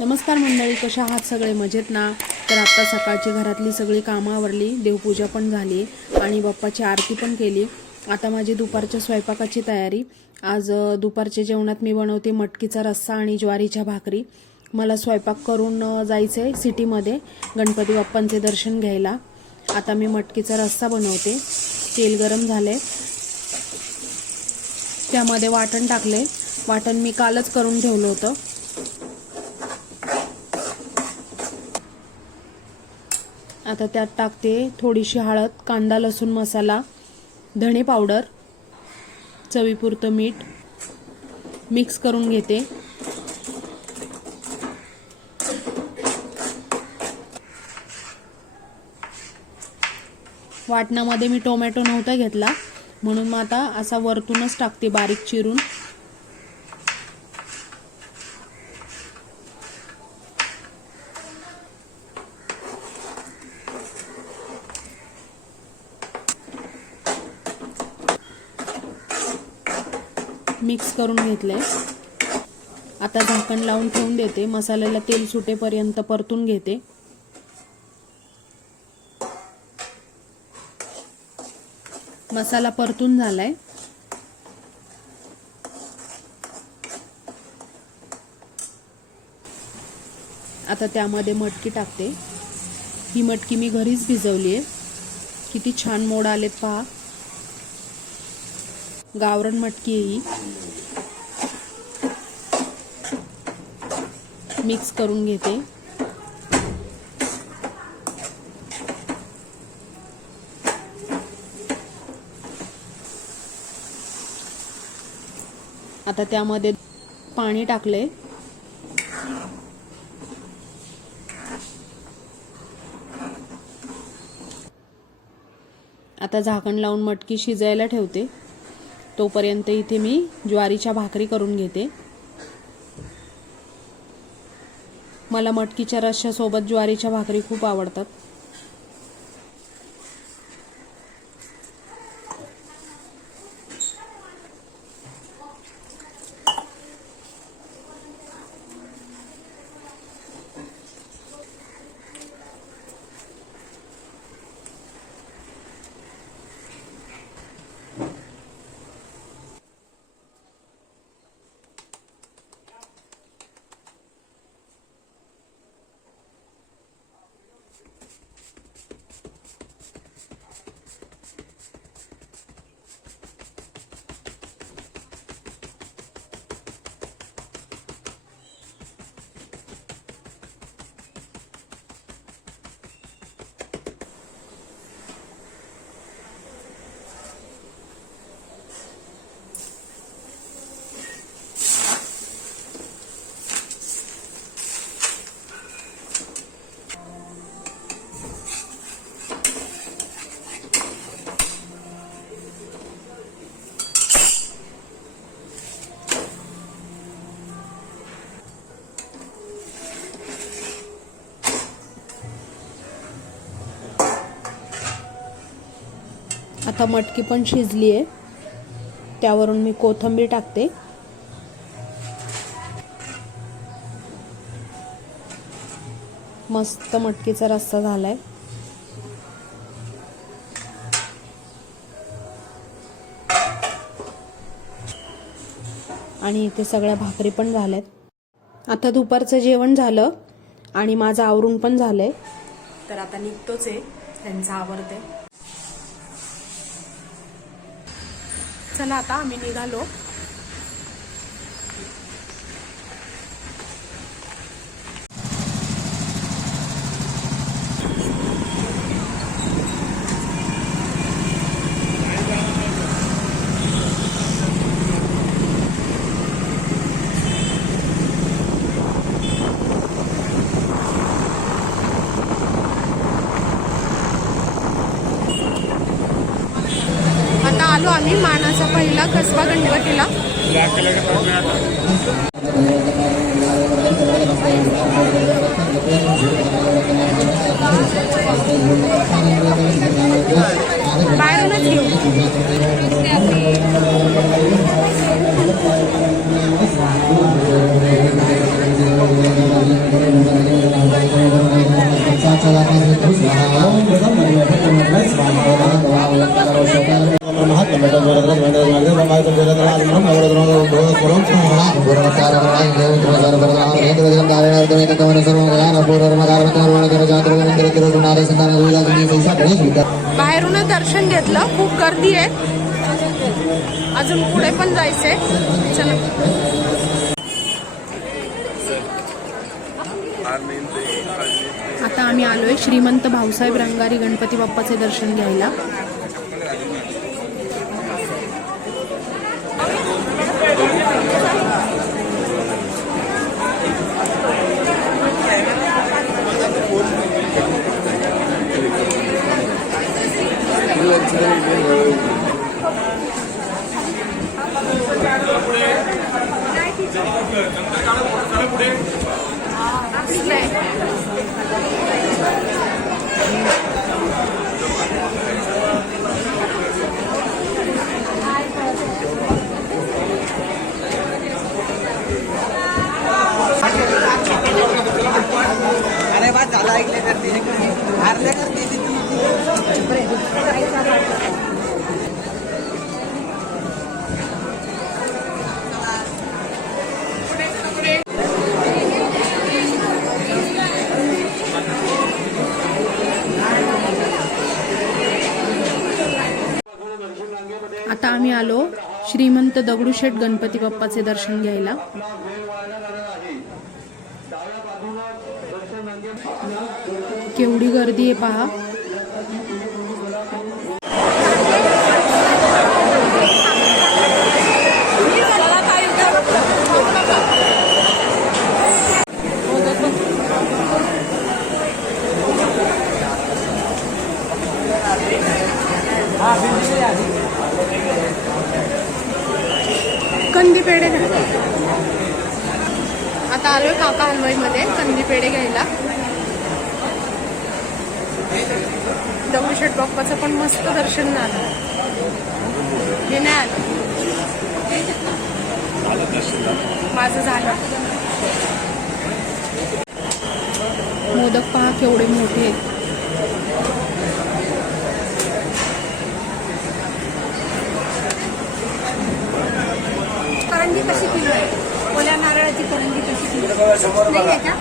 नमस्कार मंडळी कशा आहात सगळे? मजेत ना? तर आत्ता सकाळची घरातली सगळी कामं आवरली देवपूजा पण झाली आणि बाप्पाची आरती पण केली. आता माझी दुपारच्या स्वयंपाकाची तयारी. आज दुपारच्या जेवणात मी बनवते मटकीचा रस्सा आणि ज्वारीच्या भाकरी. मला स्वयंपाक करून जायचं आहे सिटीमध्ये गणपती बाप्पांचे दर्शन घ्यायला. आता मी मटकीचा रस्सा बनवते. तेल गरम झाले त्यामध्ये वाटण टाकले वाटण मी कालच करून ठेवलं होतं. आता त्यात टाकते थोडीशी हळद कांदा लसूण मसाला धणे पावडर चवीपुरतं मीठ मिक्स करून घेते. वाटणामध्ये मी टोमॅटो नव्हता घेतला. म्हणून मग आता असा वरतूनच टाकते बारीक चिरून. मिक्स करून घेतले. आता झाकण लावून ठेवून देते. मसाल्याला तेल सुटेपर्यंत परतून घेते. मसाला परतून झालाय. आता त्यामध्ये मटकी टाकते. ही मटकी मी घरीच भिजवली आहे किती छान मोड आलेत पहा. गावरण मटकी आहे ही. मिक्स करून घेते. आता त्यामध्ये पाणी टाकले आता झाकण लावून मटकी शिजायला ठेवते. तोपर्यंत इथे मी ज्वारीच्या भाकरी करून घेते. मला मटकीच्या रश्श्यासोबत ज्वारीच्या भाकरी खूप आवडतात. आता मटकी पण शिजली आहे त्यावरून मी कोथिंबीर टाकते. मस्त मटकीचा रस्सा झालाय. आणि इथे सगळ्या भाकरी पण झाल्यात. आता दुपारचं जेवण झालं आणि माझं आवरून पण झालंय. तर आता निघतोच आहे. त्यांचं आवडते चला आता आम्ही निघालो. आता आलो आम्ही मानाचा पहिला कसबा गणपतीला बाहेरून दर्शन घेतलं खूप गर्दी आहे. अजून पुढे पण जायचंय. चला. आता आम्ही आलोय श्रीमंत भाऊसाहेब रंगारी गणपती बाप्पाचे दर्शन घ्यायला. अरे बा झाला ऐकले करते हारले करते आलो. श्रीमंत दगडूशेठ गणपती बाप्पाचे दर्शन घ्यायला. केवढी गर्दी आहे पहा कंदी पेढे घ्या आता आलोय काका हलवाईमध्ये कंदी पेढे घ्यायला दगडूशेठ बाप्पाचं पण मस्त दर्शन झालं. हे नाही आलं. माझं झालं. मोदक पहा केवढे मोठे आहेत. करंजी कशी किलो आहे? ओल्या नारळाची करंजी कशी नाही का?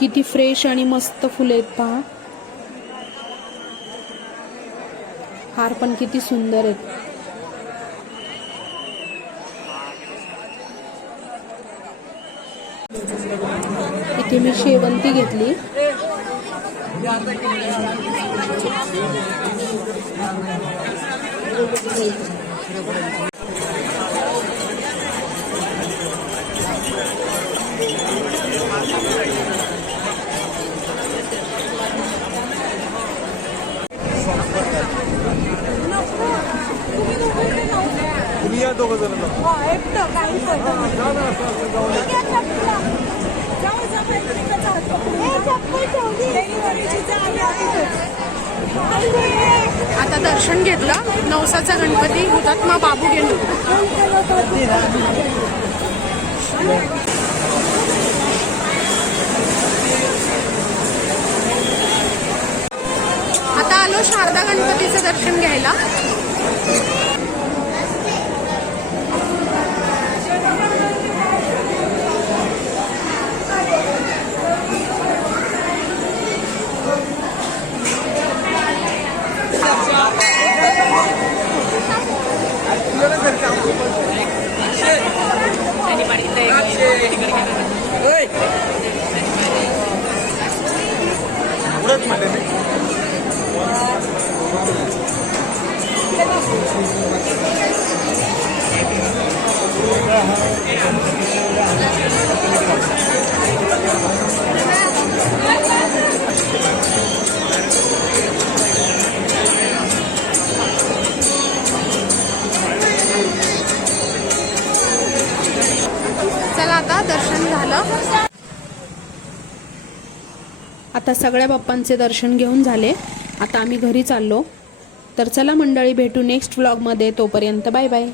किती फ्रेश आणि मस्त फुले आहेत पहा. हार पण किती सुंदर आहेत. इथे मी शेवंती घेतली. आता दर्शन घेतलं. नवसाचा गणपती हुतात्मा बाबू गेलो. आता आलो शारदा गणपतीचं दर्शन घ्यायला. चला आता दर्शन झालं. आता सगळ्या बाप्पांचे दर्शन घेऊन झाले. आता आम्ही घरी चाललो. तर चला मंडळी भेटू नेक्स्ट व्लॉगमध्ये तोपर्यंत बाय बाय.